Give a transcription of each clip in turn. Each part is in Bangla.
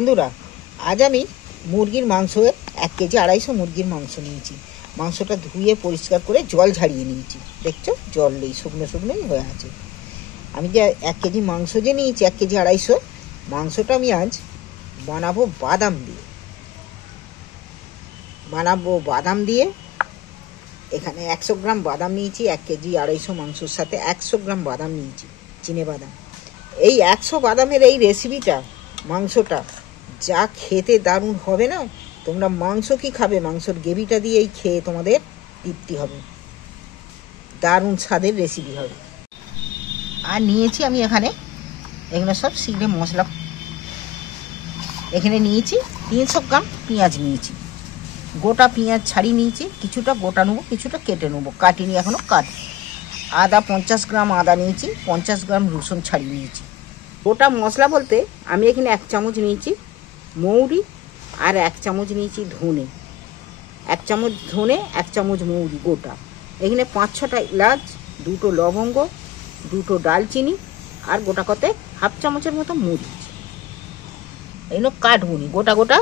বন্ধুরা, আজ আমি মুরগির মাংস 1 কেজি 250 মুরগির মাংস নিয়েছি। মাংসটা ধুয়ে পরিষ্কার করে জল ঝাড়িয়ে নিয়েছি। দেখছো, জল নেই, শুকনো শুকনোই হয়ে আছে। আমি যে 1 কেজি মাংস যে নিয়েছি, 1 কেজি 250, মাংসটা আমি আজ বানাবো বাদাম দিয়ে। এখানে 100 গ্রাম বাদাম নিয়েছি। 1 কেজি 250 মাংসর সাথে 100 গ্রাম বাদাম নিয়েছি, চিনে বাদাম। এই 100 বাদামের এই রেসিপিটা, মাংসটা যা খেতে দারুণ হবে না। তোমরা মাংস কি খাবে, মাংসর গ্রেভিটা দিয়েই খেয়ে তোমাদের তৃপ্তি হবে। দারুণ স্বাদের রেসিপি হবে। আর নিয়েছি আমি এখানে, এগুলো সব সিলে মশলা। এখানে নিয়েছি 300 গ্রাম পেঁয়াজ নিয়েছি। গোটা পেঁয়াজ ছাড়িয়ে নিয়েছি, কিছুটা গোটা নেবো, কিছুটা কেটে নেবো, কাটিনি এখনো, আদা 50 গ্রাম আদা নিয়েছি, 50 গ্রাম রসুন ছাড়িয়ে নিয়েছি। গোটা মশলা বলতে আমি এখানে 1 চামচ নিয়েছি মৌরি, আর 1 চামচ নিয়েছি ধনে। 1 চামচ ধনে, 1 চামচ মৌরি গোটা। এখানে 5-6টা এলাচ, 2টো লবঙ্গ, 2টো ডালচিনি, আর গোটা কতে 1/2 চামচের মতো মরিচ। এগুলো কাটবো নি, গোটা গোটা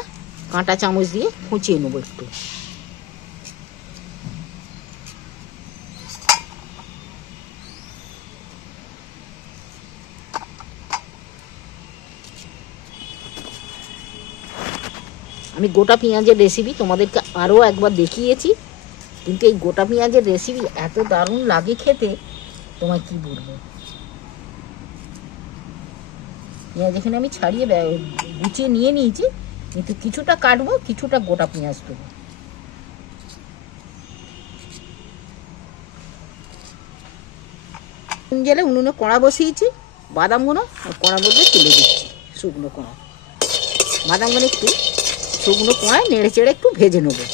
কাঁটা চামচ দিয়ে কুচিয়ে নেবো একটু। আমি গোটা পেঁয়াজের রেসিপি তোমাদেরকে আরও একবার দেখিয়েছি, কিন্তু এই গোটা পেঁয়াজের রেসিপি এত দারুণ লাগে খেতে, তোমায় কি বলবো। পেঁয়াজ এখানে আমি ছাড়িয়ে গুছিয়ে নিয়ে নিয়েছি, কিন্তু কিছুটা কাটবো, কিছুটা গোটা পেঁয়াজ দেবো। জেলে উনুনে কড়া বসিয়েছি, বাদামগুলো কড়ার মধ্যে তুলে দিচ্ছি। শুকনো কড়া বাদামগুলো একটু শুকনো কড়ায় নেড়ে চেড়ে একটু ভেজে নেবো।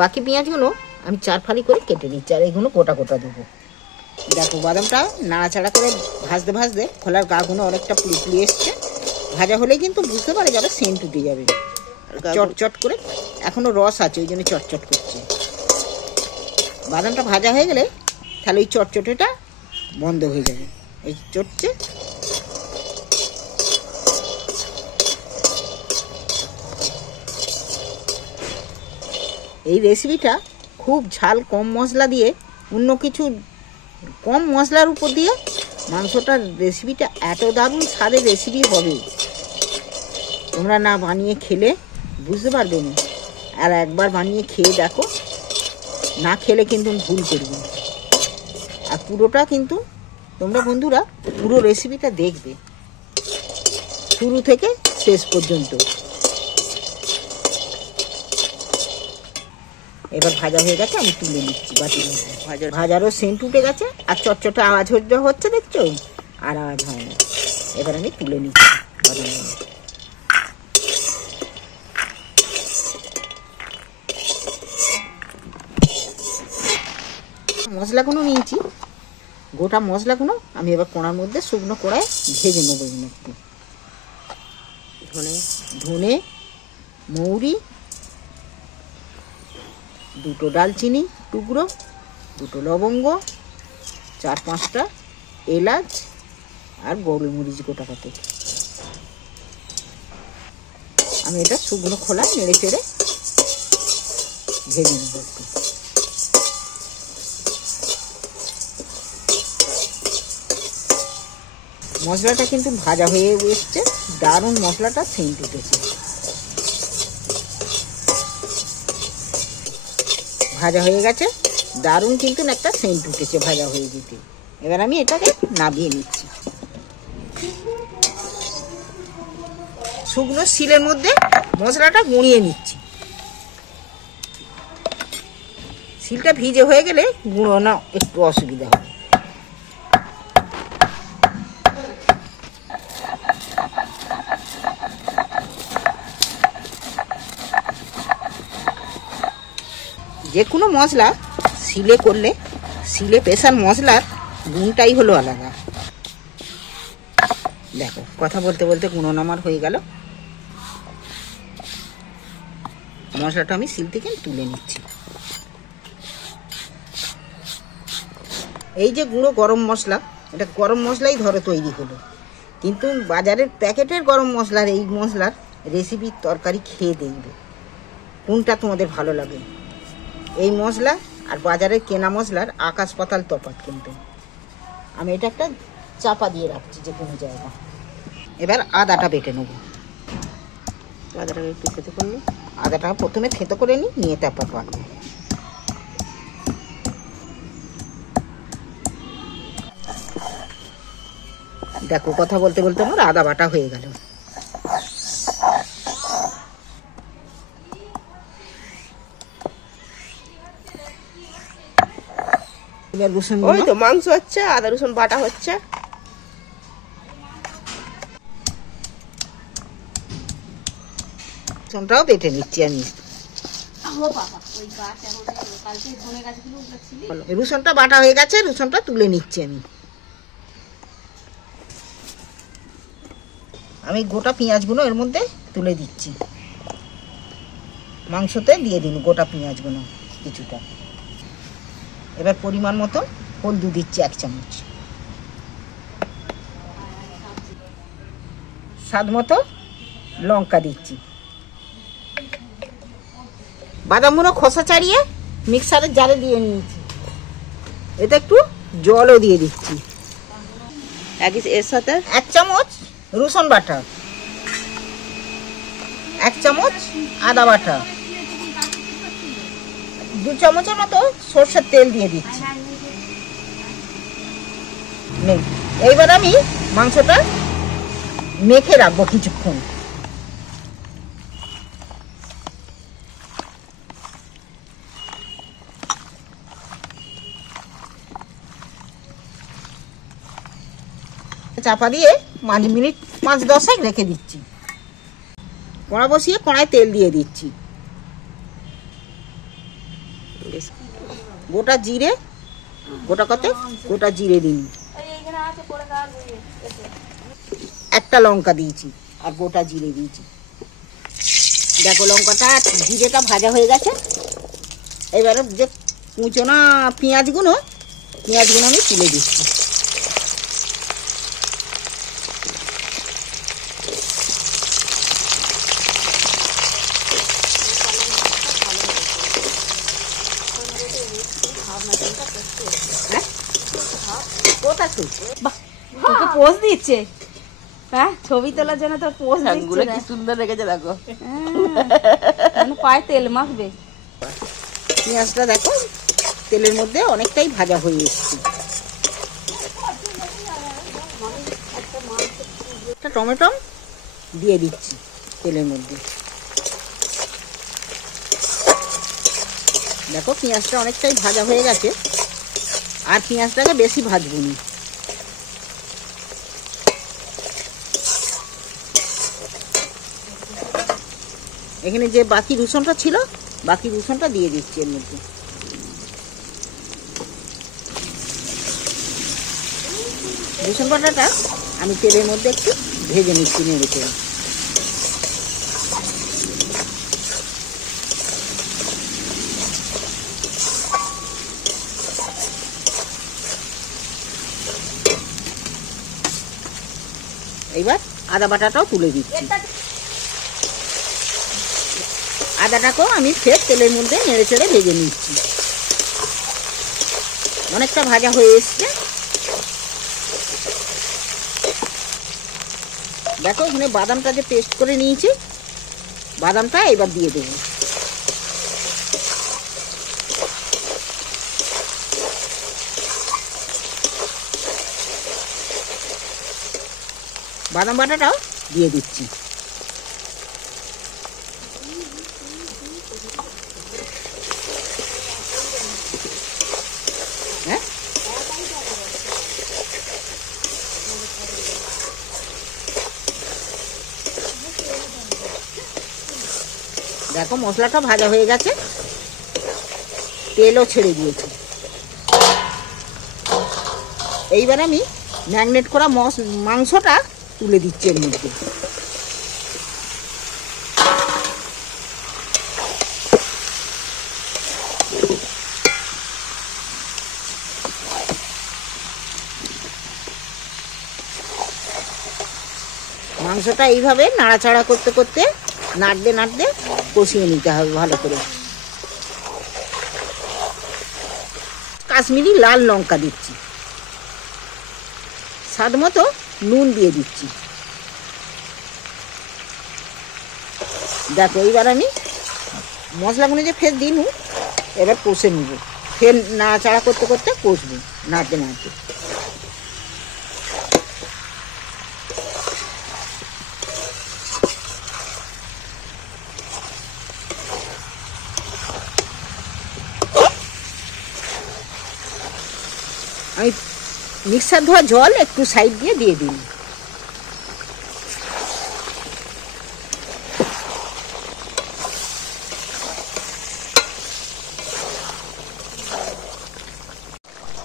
বাকি পেঁয়াজগুলো আমি 4 ফালি করে কেটে নিচ্ছি, আর এইগুলো গোটা গোটা দেবো। দেখো, বাদামটা নাড়াচাড়া করে ভাজতে ভাজতে খোলার গাগুলো অনেকটা পুড়ে এসছে। ভাজা হলেই কিন্তু বুঝতে পারা যাবে, সেন্ট উঠে যাবে চটচট করে। এখনো রস আছে, ওই জন্য চটচট করছে। বাদামটা ভাজা হয়ে গেলে তাহলে ওই চটচটেটা বন্ধ হয়ে যাবে। এই চটছে। এই রেসিপিটা খুব ঝাল কম মশলা দিয়ে, অন্য কিছু কম মশলার উপর দিয়ে মাংসটার রেসিপিটা এত দারুণ স্বাদের রেসিপি হবে, তোমরা না বানিয়ে খেলে বুঝতে পারবে না। আর একবার বানিয়ে খেয়ে দেখো, না খেলে কিন্তু ভুল করবে। আর পুরোটা কিন্তু তোমরা বন্ধুরা পুরো রেসিপিটা দেখবে শুরু থেকে শেষ পর্যন্ত। এবার ভাজা হয়ে গেছে, আমি তুলে নিচ্ছি বাটির মধ্যে। ভাজারও সেন্ট উঠে গেছে, আর চটচটে আওয়াজ হচ্ছে, দেখছো, আর আওয়াজ হয় না। এবার আমি তুলে নিচ্ছি মশলাগুলো নিয়েছি। গোটা মশলাগুলো আমি এবার কড়ার মধ্যে শুকনো কড়ায় ভেজে নেবো। একটু ধনে, মৌরি, 2টো ডালচিনি টুকরো, 2টো লবঙ্গ, 4-5টা এলাচ, আর গোলমরিচ গোটা কত। আমি এটা শুকনো খোলায় নেড়ে চেড়ে ভেজে নেব একটু। মশলাটা কিন্তু ভাজা হয়ে এসছে, দারুণ মশলাটা সেন্ট উঠেছে। ভাজা হয়ে গেছে, দারুণ কিন্তু একটা সেন্ট উঠেছে ভাজা হয়ে যেতে। এবার আমি এটাকে নামিয়ে নিচ্ছি। শুকনো শিলের মধ্যে মশলাটা গুঁড়িয়ে নিচ্ছি। শিলটা ভিজে হয়ে গেলে গুঁড়োনো একটু অসুবিধা হবে। যে কোনো মশলা শিলে করলে, শিলে পেশার মশলার গুণটাই হলো আলাদা। দেখো, কথা বলতে বলতে গুঁড়ো নামার হয়ে গেল। মশলাটা আমি শিল থেকে তুলে নিচ্ছি। এই যে গুঁড়ো গরম মশলা, এটা গরম মশলাই ধরো তৈরি হলো, কিন্তু বাজারের প্যাকেটের গরম মশলার এই মশলার রেসিপির তরকারি খেয়ে দেখবে কোনটা তোমাদের ভালো লাগে। এই মশলা আর বাজারের কেনা মশলার আকাশ পাতাল তফাৎ। কিন্তু আমি এটা একটা চাপা দিয়ে রাখছি যে কোনো জায়গা। এবার আদাটা বেটে নেবো। আদাটাকে একটু থেতো করলো, আদাটা প্রথমে থেতো করে নিয়ে তারপর বাটবো। দেখো কথা বলতে বলতে আমার আদা বাটা হয়ে গেল। এবার রসুন, ওই তো মাংস হচ্ছে, আদা রসুন বাটা হচ্ছে। রসুনটাও বেটে নিচ্ছি আমি। রসুনটা বাটা হয়ে গেছে, রসুনটা তুলে নিচ্ছি আমি। আমি গোটা পেঁয়াজগুলো এর মধ্যে তুলে দিচ্ছি, মাংসতে দিয়ে দিন গোটা পেঁয়াজগুলো কিছুটা। এবার পরিমাণ মতো হলদি দিচ্ছি 1 চামচ, স্বাদ মতো লঙ্কা দিচ্ছি। বাদামগুলো খোসা ছাড়িয়ে মিক্সারের জারে দিয়ে নিয়েছি। এতে একটু জলও দিয়ে দিচ্ছি। এর সাথে 1 চামচ রসুন বাটা, 1 চামচ আদা বাটা, 2 চামচের মতো সর্ষের তেল দিয়ে দিচ্ছি। এইবার আমি মাংসটা মেখে রাখবো কিছুক্ষণ। চাপা দিয়ে 5 মিনিট 5-10 রেখে দিচ্ছি। কড়া বসিয়ে কড়ায় তেল দিয়ে দিচ্ছি। গোটা জিরে, গোটা জিরে দিন, একটা লঙ্কা দিয়েছি আর গোটা জিরে দিয়েছি। দেখো লঙ্কাটা জিরেটা ভাজা হয়ে গেছে। এবারে যে কুচোনা পেঁয়াজগুলো আমি তুলে দিচ্ছি। পোজ দিচ্ছে, হ্যাঁ ছবি তোলার জন্য তো পোজ দিচ্ছে। কি সুন্দর রেখেছে দেখো। পায়ে তেল মাখবে। পেঁয়াজটা দেখো তেলের মধ্যে অনেকটাই ভাজা হয়ে এসেছে। একটা টমেটো দিয়ে দিচ্ছি তেলের মধ্যে। দেখো পেঁয়াজটা অনেকটাই ভাজা হয়ে গেছে, আর পেঁয়াজটাকে বেশি ভাজবো না। এখানে যে বাকি রসুনটা ছিল, বাকি রসুনটা দিয়ে দিচ্ছি এর মধ্যে। রসুন বাটাটা আমি তেলের মধ্যে একটু ভেজে নিচ্ছি নেড়ে চেড়ে। এবার আদা বাটাটাও তুলে দিচ্ছি। আদাটাকেও আমি ফের তেলের মধ্যে নেড়ে চেড়ে ভেজে নিচ্ছি। অনেকটা ভাজা হয়ে এসছে। দেখো এখানে বাদামটা যে পেস্ট করে নিয়েছি, বাদামটা এবার দিয়ে দেবো। বাদাম বাটাটাও দিয়ে দিচ্ছি। হ্যাঁ দেখো মশলাটা ভাজা হয়ে গেছে, তেলও ছেড়ে দিয়েছে। এইবার আমি ম্যাগনেট করা মাংসটা তুলে দিচ্ছি এর মধ্যে। মাংসটা এইভাবে নাড়াচাড়া করতে করতে নাড়তে নাড়তে কষিয়ে নিতে হবে ভালো করে। কাশ্মীরি লাল লঙ্কা দিচ্ছি, স্বাদ মতো নুন দিয়ে দিচ্ছি। দেখো এইবার আমি মশলাগুলো যে ফের দিই এবার কষে নেব, ফের নাড়াচাড়া করতে করতে কষবো নাড়তে নাড়তে। আমি মিক্সার ধোয়া জল একটু সাইড দিয়ে দিই।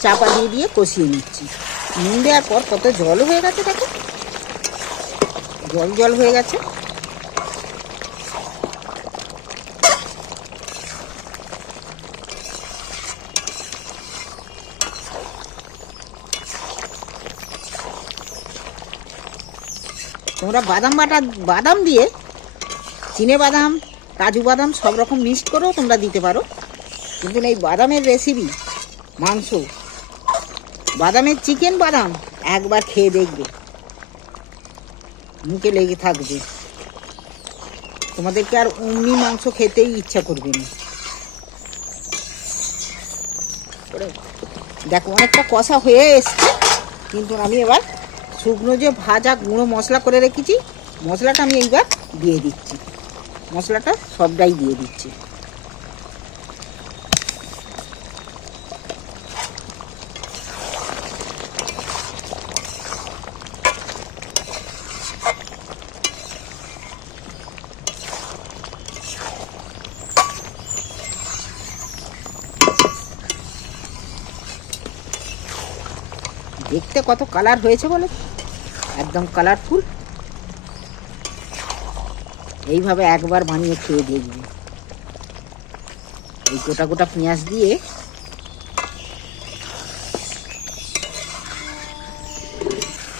চাপা দিয়ে দিয়ে কষিয়ে নিচ্ছি। নুন দেওয়ার পর কত জল হয়ে গেছে, দেখো জল জল হয়ে গেছে। তোমরা বাদাম দিয়ে চিনে বাদাম, কাজু বাদাম সব রকম মিক্সড করেও তোমরা দিতে পারো, কিন্তু এই বাদামের রেসিপি মাংস, বাদামের চিকেন বাদাম একবার খেয়ে দেখবে, মুখে লেগে থাকবে, তোমাদেরকে আর অমনি মাংস খেতেই ইচ্ছা করবে না। দেখো অনেকটা কষা হয়ে এসছে, কিন্তু আমি এবার শুকনো যে ভাজা গুঁড়ো মশলা করে রেখেছি মশলাটা আমি এইবার দিয়ে দিচ্ছি। মশলাটা সবটাই দিয়ে দিচ্ছি। দেখতে কত কালার হয়েছে বলে, একদম কালারফুল। এইভাবে একবার বানিয়ে খেয়ে দেখবে। এই গোটা গোটা পেঁয়াজ দিয়ে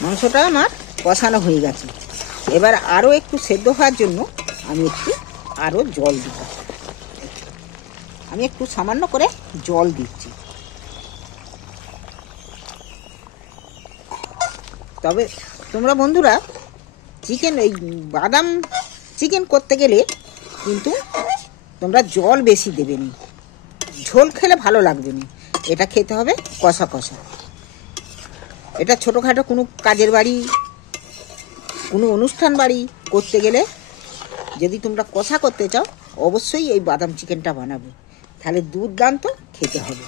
মাংসটা আমার কষানো হয়ে গেছে। এবার আরও একটু সেদ্ধ হওয়ার জন্য আমি একটু আরও জল দিব। আমি একটু সামান্য করে জল দিচ্ছি। তবে তোমরা বন্ধুরা এই বাদাম চিকেন করতে গেলে কিন্তু তোমরা জল বেশি দেবে না, ঝোল খেলে ভালো লাগবে না। এটা খেতে হবে কষা কষা। এটা ছোটোখাটো কোনো কাজের বাড়ি, কোনো অনুষ্ঠান বাড়ি করতে গেলে যদি তোমরা কষা করতে চাও অবশ্যই এই বাদাম চিকেনটা বানাবে, তাহলে দুর্দান্ত খেতে হবে।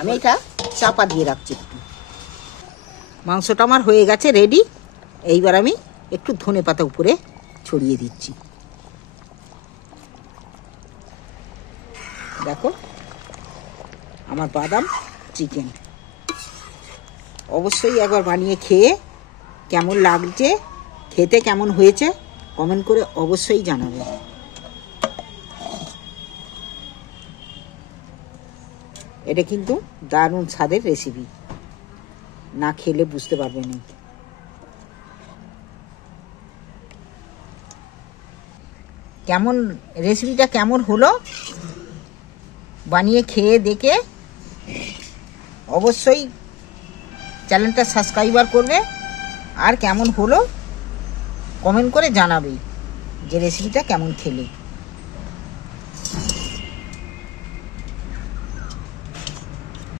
আমি এটা চাপা দিয়ে রাখছি একটু। মাংসটা আমার হয়ে গেছে রেডি। এইবার আমি একটু ধনেপাতা উপরে ছড়িয়ে দিচ্ছি। দেখো আমার বাদাম চিকেন। অবশ্যই একবার বানিয়ে খেয়ে কেমন লাগছে, খেতে কেমন হয়েছে কমেন্ট করে অবশ্যই জানাবে। এটা কিন্তু দারুণ স্বাদের রেসিপি, না খেলে বুঝতে পারবে না। কেমন রেসিপিটা কেমন হলো বানিয়ে খেয়ে দেখে অবশ্যই চ্যানেলটা সাবস্ক্রাইবার করবে, আর কেমন হলো কমেন্ট করে জানাবে যে রেসিপিটা কেমন খেলে।